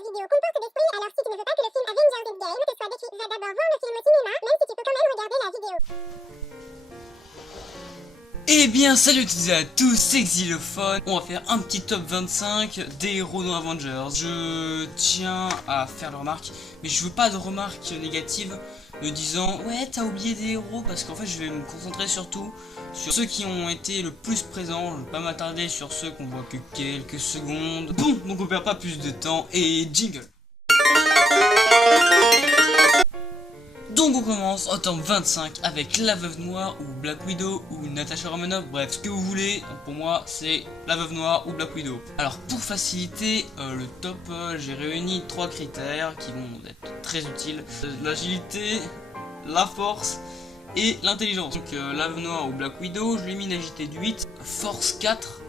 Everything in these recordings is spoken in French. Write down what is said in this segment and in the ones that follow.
cette vidéo comporte des spoils, alors si tu ne veux pas que le film Avengers Endgame te soit décrit, va d'abord voir le film au cinéma, même si tu peux quand même regarder la vidéo. Eh bien salut à tous, c'est Xylophone. On va faire un petit top 25 des héros dans Avengers. Je tiens à faire la remarque, mais je veux pas de remarques négatives me disant ouais t'as oublié des héros, parce qu'en fait je vais me concentrer surtout sur ceux qui ont été le plus présents. Je ne vais pas m'attarder sur ceux qu'on voit que quelques secondes. Bon, donc on perd pas plus de temps et jingle. Donc on commence en top 25 avec la Veuve Noire ou Black Widow ou Natasha Romanoff, bref ce que vous voulez, pour moi c'est la Veuve Noire ou Black Widow. Alors pour faciliter le top, j'ai réuni 3 critères qui vont être très utiles. L'agilité, la force et l'intelligence. Donc la Veuve Noire ou Black Widow, je l'ai mis une agilité de 8, force 4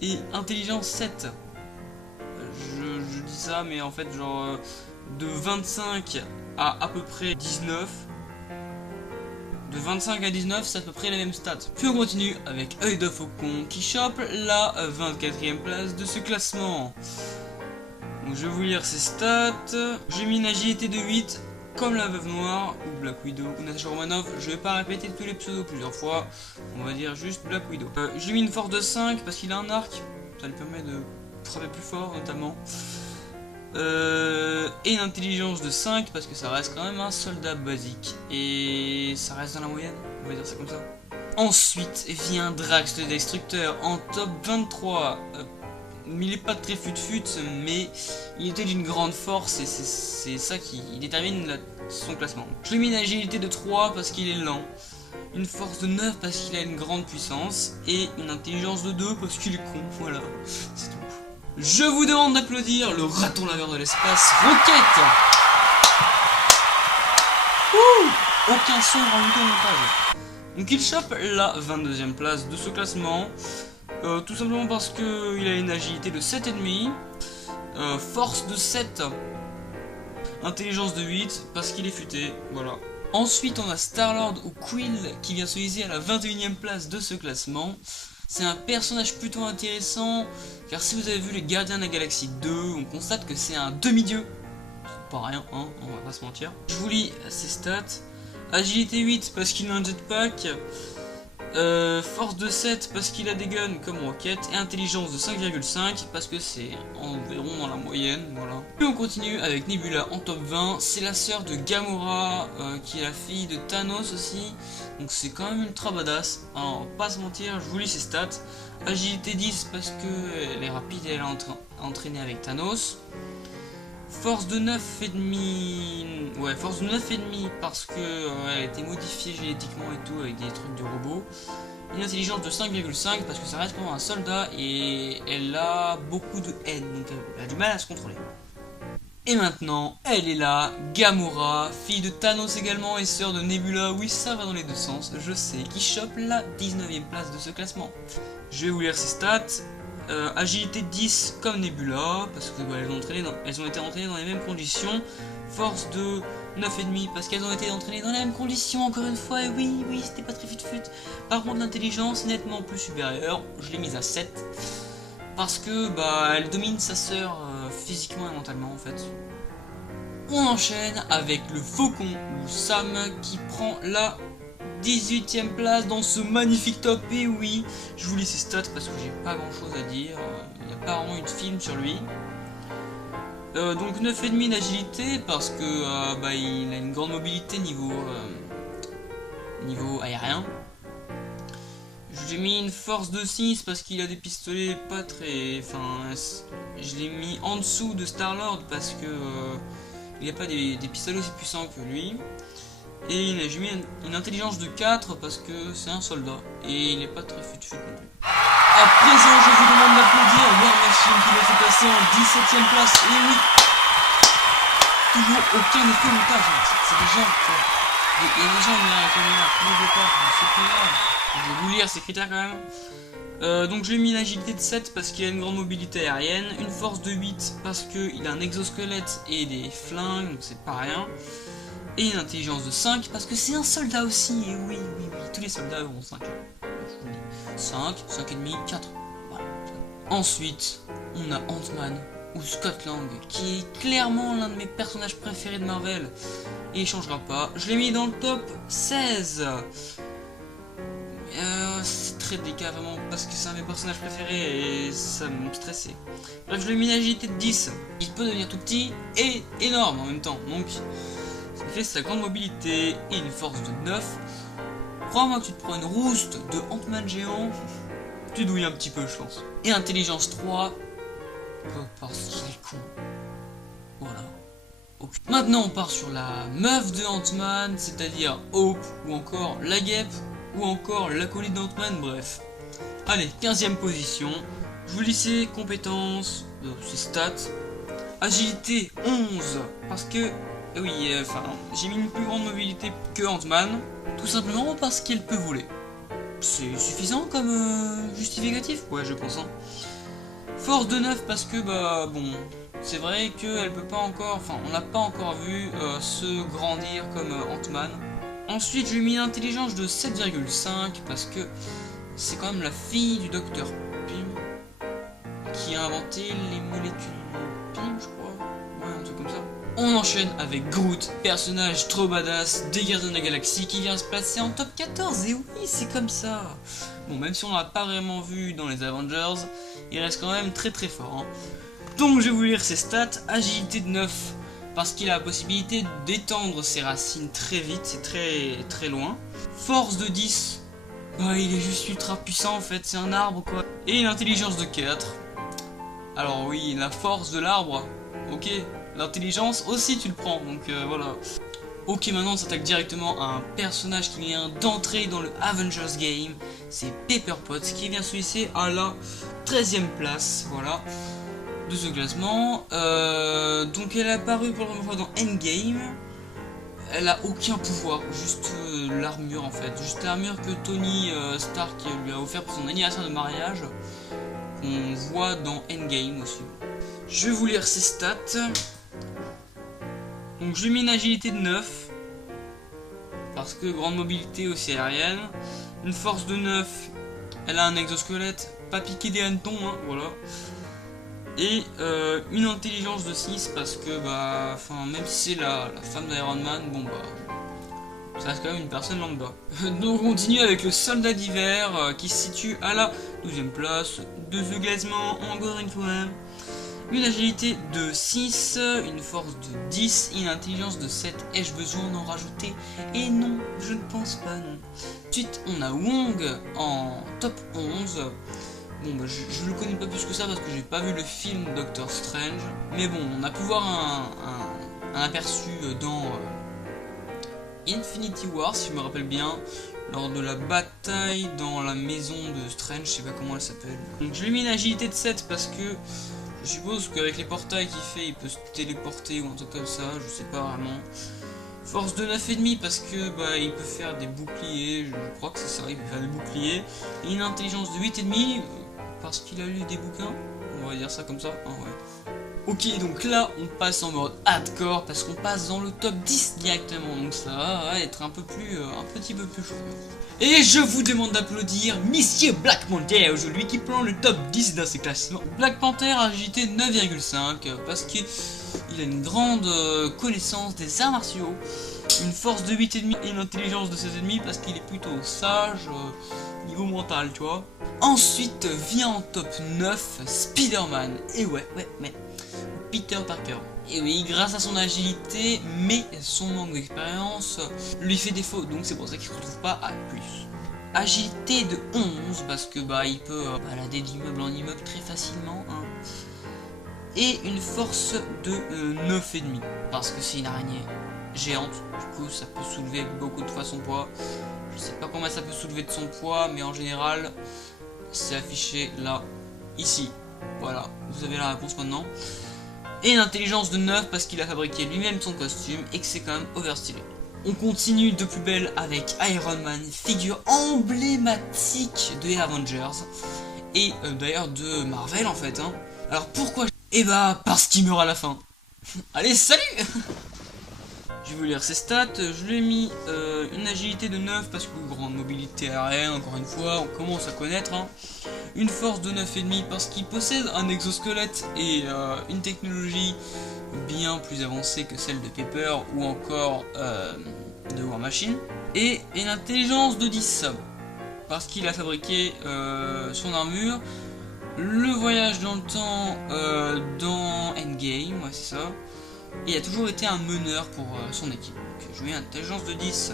et intelligence 7. Je dis ça mais en fait genre de 25 à peu près 19. De 25 à 19, c'est à peu près les mêmes stats. Puis on continue avec Œil de Faucon qui chope la 24e place de ce classement. Donc je vais vous lire ses stats. J'ai mis une agilité de 8 comme la Veuve Noire ou Black Widow ou Natasha Romanoff. Je vais pas répéter tous les pseudos plusieurs fois. On va dire juste Black Widow. J'ai mis une force de 5 parce qu'il a un arc. Ça lui permet de frapper plus fort notamment. Et une intelligence de 5 parce que ça reste quand même un soldat basique et ça reste dans la moyenne, on va dire ça comme ça. Ensuite vient Drax le Destructeur en top 23. Il est pas très fut-fut, mais il était d'une grande force et c'est ça qui détermine son classement. Je lui ai mis une agilité de 3 parce qu'il est lent, une force de 9 parce qu'il a une grande puissance et une intelligence de 2 parce qu'il est con, voilà, c'est tout. Je vous demande d'applaudir le raton laveur de l'espace, Rocket. Ouh, aucun son rajouté au montage. Donc il chope la 22e place de ce classement, tout simplement parce qu'il a une agilité de 7,5, force de 7, intelligence de 8, parce qu'il est futé, voilà. Ensuite on a Star-Lord ou Quill qui vient se hisser à la 21e place de ce classement. C'est un personnage plutôt intéressant, car si vous avez vu les Gardiens de la Galaxie 2, on constate que c'est un demi-dieu. C'est pas rien, hein, on va pas se mentir. Je vous lis ses stats. Agilité 8 parce qu'il a un jetpack, force de 7 parce qu'il a des guns comme Rocket, et intelligence de 5,5 parce que c'est environ dans la moyenne, voilà. Puis on continue avec Nebula en top 20, c'est la sœur de Gamora, qui est la fille de Thanos aussi, donc c'est quand même ultra badass, alors on va pas se mentir, je vous lis ses stats. Agilité 10 parce qu'elle est rapide et elle a entraîné avec Thanos. Force de 9,5. Ouais, force de 9,5 parce que elle a été modifiée génétiquement et tout avec des trucs de robots. Une intelligence de 5,5 parce que ça reste comme un soldat et elle a beaucoup de haine, donc elle a du mal à se contrôler. Et maintenant, elle est là, Gamora, fille de Thanos également et sœur de Nebula, oui ça va dans les deux sens, je sais, qui chope la 19e place de ce classement. Je vais vous lire ses stats. Agilité 10 comme Nebula, parce que bah, elles ont été entraînées dans les mêmes conditions. Force de 9,5 parce qu'elles ont été entraînées dans les mêmes conditions, encore une fois, et oui, c'était pas très fut-fut. Par contre l'intelligence nettement plus supérieure, je l'ai mise à 7. Parce que bah elle domine sa sœur physiquement et mentalement en fait. On enchaîne avec le Faucon ou Sam qui prend la 18e place dans ce magnifique top. Et oui, je vous lis ses stats parce que j'ai pas grand chose à dire, il n'y a pas vraiment eu de film sur lui. Donc 9,5 d'agilité parce que bah, il a une grande mobilité niveau aérien. J'ai mis une force de 6 parce qu'il a des pistolets pas très... Enfin, je l'ai mis en dessous de Star-Lord parce que il n'a pas des pistolets aussi puissants que lui. Et j'ai mis une intelligence de 4 parce que c'est un soldat et il n'est pas très fut-fut non plus. À présent, je vous demande d'applaudir War Machine qui va se placer en 17e place. Et oui, toujours aucun effet montage. C'est déjà... Il y a déjà une caméra plus de départ, c'est pas grave. Je vais vous lire ces critères quand même. Donc j'ai mis une agilité de 7 parce qu'il a une grande mobilité aérienne, une force de 8 parce qu'il a un exosquelette et des flingues, donc c'est pas rien. Et une intelligence de 5 parce que c'est un soldat aussi, et oui, tous les soldats auront 5. 5, 5,5, 4. Voilà. Ensuite, on a Ant-Man ou Scott Lang, qui est clairement l'un de mes personnages préférés de Marvel, et il changera pas. Je l'ai mis dans le top 16. C'est très délicat vraiment, parce que c'est un de mes personnages préférés, et ça me stressait. Bref, je lui ai mis une agilité de 10. Il peut devenir tout petit et énorme en même temps, donc ça fait sa grande mobilité et une force de 9. Crois-moi que tu te prends une rouste de Ant-Man géant, tu douilles un petit peu je pense. Et intelligence 3, parce qu'il est con. Voilà. Okay. Maintenant on part sur la meuf de Ant-Man, c'est-à-dire Hope, ou encore la guêpe, ou encore l'acolyte d'Ant-Man, bref. Allez, 15e position. Je vous lis ses compétences, ses stats. Agilité 11, parce que, oui, j'ai mis une plus grande mobilité que Ant-Man, tout simplement parce qu'elle peut voler. C'est suffisant comme justificatif? Ouais, je pense. Hein. Force de 9, parce que, bah, bon, c'est vrai qu'elle peut pas encore, on l'a pas encore vu se grandir comme Ant-Man. Ensuite, je lui ai mis une intelligence de 7,5, parce que c'est quand même la fille du docteur Pym qui a inventé les molécules Pym, je crois. Ouais, un truc comme ça. On enchaîne avec Groot, personnage trop badass des Gardiens de la Galaxie qui vient se placer en top 14. Et oui, c'est comme ça. Bon, même si on l'a pas vraiment vu dans les Avengers, il reste quand même très très fort. Hein. Donc, je vais vous lire ses stats. Agilité de 9, parce qu'il a la possibilité d'étendre ses racines très vite, c'est très très loin. Force de 10, bah, il est juste ultra puissant en fait, c'est un arbre quoi. Et une intelligence de 4. Alors oui, la force de l'arbre, ok. L'intelligence aussi tu le prends, donc voilà. Ok, maintenant on s'attaque directement à un personnage qui vient d'entrer dans le Avengers Game. C'est Pepper Potts qui vient se hisser à la 13e place, voilà, de ce classement. Donc elle est apparue pour la première fois dans Endgame. Elle a aucun pouvoir, juste l'armure en fait. Juste l'armure que Tony Stark lui a offert pour son anniversaire de mariage. Qu'on voit dans Endgame aussi. Je vais vous lire ses stats. Donc je lui ai mis une agilité de 9. Parce que grande mobilité aussi aérienne. Une force de 9. Elle a un exosquelette. Pas piqué des hannetons, hein, voilà. Et une intelligence de 6 parce que bah, même si c'est la femme d'Iron Man, bon bah, ça reste quand même une personne lambda. Donc on continue avec le soldat d'hiver qui se situe à la 12e place, de ce classement encore une fois. Une agilité de 6, une force de 10 et une intelligence de 7. Ai-je besoin d'en rajouter? Et non, je ne pense pas, non. Ensuite, on a Wong en top 11. Bon, bah, je le connais pas plus que ça parce que j'ai pas vu le film Doctor Strange. Mais bon, on a pu voir un aperçu dans Infinity War, si je me rappelle bien, lors de la bataille dans la maison de Strange, je sais pas comment elle s'appelle. Donc je lui ai mis une agilité de 7 parce que je suppose qu'avec les portails qu'il fait, il peut se téléporter ou un truc comme ça, je sais pas vraiment. Force de 9,5 parce que bah, il peut faire des boucliers, je crois que c'est ça, il peut faire des boucliers. Et une intelligence de 8,5 parce qu'il a lu des bouquins, on va dire ça comme ça, ah, ouais. Ok, donc là on passe en mode hardcore parce qu'on passe dans le top 10 directement, donc ça va être un petit peu plus chaud. Et je vous demande d'applaudir Monsieur Black Panther aujourd'hui qui prend le top 10 dans ses classements. Black Panther a agité 9,5 parce qu'il a une grande connaissance des arts martiaux, une force de 8,5 et une intelligence de 16,5 parce qu'il est plutôt sage niveau mental, tu vois. Ensuite vient en top 9 Spider-Man, et ouais, mais Peter Parker. Et oui, grâce à son agilité, mais son manque d'expérience lui fait défaut, donc c'est pour ça qu'il ne se retrouve pas à plus. Agilité de 11, parce que bah il peut balader d'immeuble en immeuble très facilement, hein. Et une force de 9,5, parce que c'est une araignée géante, du coup ça peut soulever beaucoup de fois son poids. Je sais pas combien ça peut soulever de son poids, mais en général, c'est affiché là, ici. Voilà, vous avez la réponse maintenant. Et une intelligence de 9 parce qu'il a fabriqué lui-même son costume et que c'est quand même overstylé. On continue de plus belle avec Iron Man, figure emblématique des Avengers et d'ailleurs de Marvel en fait. Hein. Alors pourquoi? Eh bah parce qu'il meurt à la fin. Allez, salut. Je vais vous lire ses stats. Je lui ai mis une agilité de 9 parce que grande mobilité aérienne, encore une fois, on commence à connaître. Hein. Une force de 9,5 parce qu'il possède un exosquelette et une technologie bien plus avancée que celle de Pepper ou encore de War Machine. Et une intelligence de 10 parce qu'il a fabriqué son armure. Le voyage dans le temps dans Endgame, ouais c'est ça. Et il a toujours été un meneur pour son équipe. Donc je lui ai une intelligence de 10.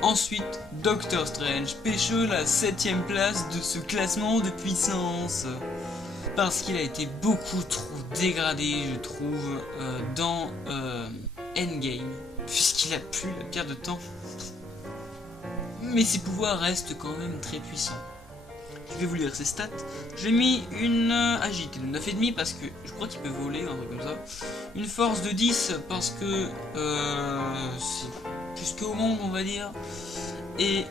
Ensuite, Doctor Strange pêche la 7ème place de ce classement de puissance. Parce qu'il a été beaucoup trop dégradé, je trouve, dans Endgame. Puisqu'il a plus la pierre de temps. Mais ses pouvoirs restent quand même très puissants. Je vais vous lire ses stats. J'ai mis une agilité de 9,5 parce que je crois qu'il peut voler, un truc comme ça. Une force de 10 parce que c'est jusqu'au monde, on va dire. Et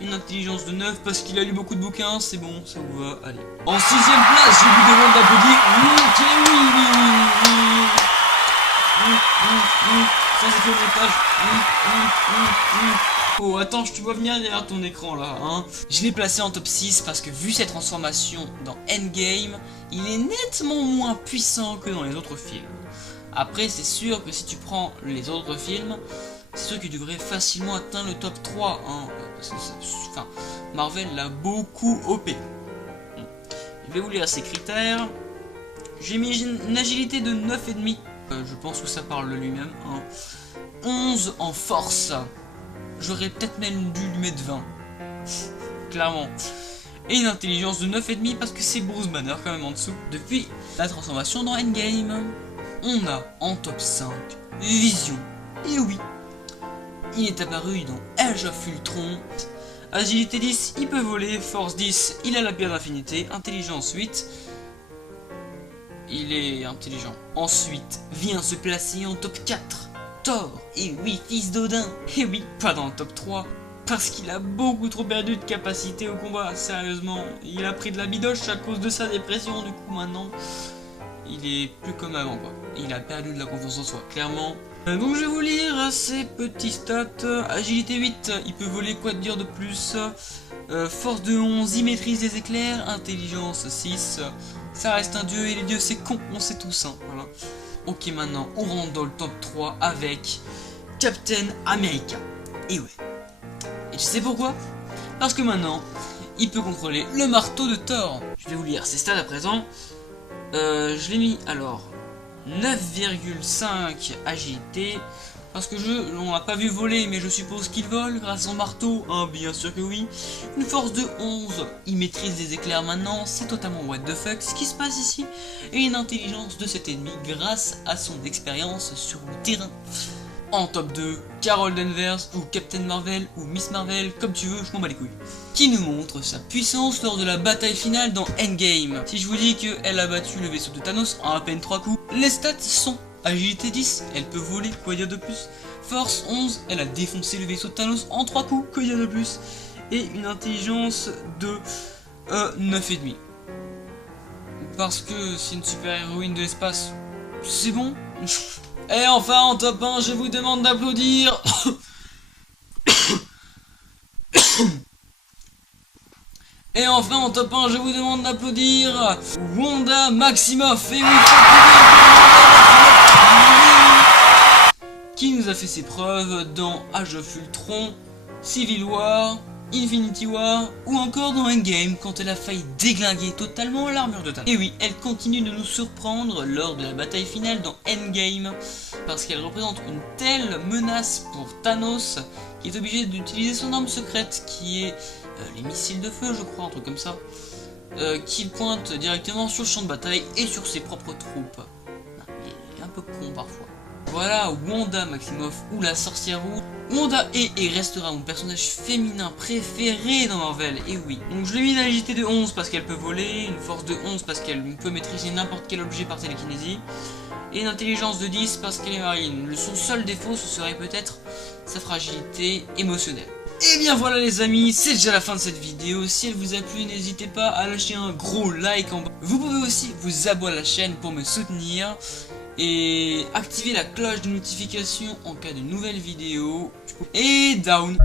une intelligence de 9 parce qu'il a lu beaucoup de bouquins. C'est bon, ça vous va, allez. En 6ème place, je vous demande d'applaudir. Sans effet de montage. Oh attends, je te vois venir derrière ton écran là, hein. Je l'ai placé en top 6 parce que vu cette transformation dans Endgame, il est nettement moins puissant que dans les autres films. Après c'est sûr que si tu prends les autres films, c'est sûr que tu devrais facilement atteindre le top 3, hein. Parce que enfin, Marvel l'a beaucoup OP. Je vais vous lire ses critères. J'ai mis une agilité de 9,5. Je pense que ça parle de lui-même, hein. 11 en force. J'aurais peut-être même dû lui mettre 20. Clairement. Et une intelligence de 9,5 parce que c'est Bruce Banner quand même en dessous. Depuis la transformation dans Endgame, on a en top 5 Vision. Et oui, il est apparu dans Age of Ultron. Agilité 10, il peut voler. Force 10, il a la pierre d'infinité. Intelligence 8, il est intelligent. Ensuite, vient se placer en top 4. Thor, et oui, fils d'Odin, et oui, pas dans le top 3, parce qu'il a beaucoup trop perdu de capacité au combat, sérieusement, il a pris de la bidoche à cause de sa dépression, du coup maintenant, il est plus comme avant quoi, il a perdu de la confiance en soi, clairement. Donc je vais vous lire ses petits stats. Agilité 8, il peut voler, quoi de dire de plus. Force de 11, il maîtrise les éclairs. Intelligence 6, ça reste un dieu et les dieux c'est con, on sait tous, hein, voilà. Ok, maintenant on rentre dans le top 3 avec Captain America. Et ouais. Et tu sais pourquoi? Parce que maintenant, il peut contrôler le marteau de Thor. Je vais vous lire ses stats à présent. Je l'ai mis alors 9,5 agilité. Parce que on l'a pas vu voler, mais je suppose qu'il vole grâce à son marteau. Hein, bien sûr que oui. Une force de 11. Il maîtrise les éclairs maintenant. C'est totalement what the fuck ce qui se passe ici. Et une intelligence de cet ennemi grâce à son expérience sur le terrain. En top 2, Carol Danvers ou Captain Marvel ou Miss Marvel, comme tu veux, je m'en bats les couilles. Qui nous montre sa puissance lors de la bataille finale dans Endgame. Si je vous dis qu'elle a battu le vaisseau de Thanos en à peine 3 coups, les stats sont... Agilité 10, elle peut voler, quoi dire de plus. Force 11, elle a défoncé le vaisseau de Thanos en 3 coups, quoi dire de plus. Et une intelligence de 9,5. Parce que c'est une super héroïne de l'espace, c'est bon. Et enfin en top 1, je vous demande d'applaudir. Et enfin en top 1, je vous demande d'applaudir Wanda Maximoff. Et oui, qui nous a fait ses preuves dans Age of Ultron, Civil War, Infinity War ou encore dans Endgame quand elle a failli déglinguer totalement l'armure de Thanos. Et oui, elle continue de nous surprendre lors de la bataille finale dans Endgame parce qu'elle représente une telle menace pour Thanos qu'il est obligé d'utiliser son arme secrète qui est les missiles de feu, je crois, un truc comme ça, qu'il pointe directement sur le champ de bataille et sur ses propres troupes. Non, il est un peu con parfois. Voilà Wanda Maximoff ou la sorcière rouge. Wanda est et restera mon personnage féminin préféré dans Marvel, et oui. Donc je lui ai mis une agilité de 11 parce qu'elle peut voler, une force de 11 parce qu'elle peut maîtriser n'importe quel objet par télékinésie, et une intelligence de 10 parce qu'elle est marine. Son seul défaut ce serait peut-être sa fragilité émotionnelle. Et bien voilà les amis, c'est déjà la fin de cette vidéo. Si elle vous a plu, n'hésitez pas à lâcher un gros like en bas. Vous pouvez aussi vous abonner à la chaîne pour me soutenir. et activer la cloche de notification en cas de nouvelles vidéos. Et down.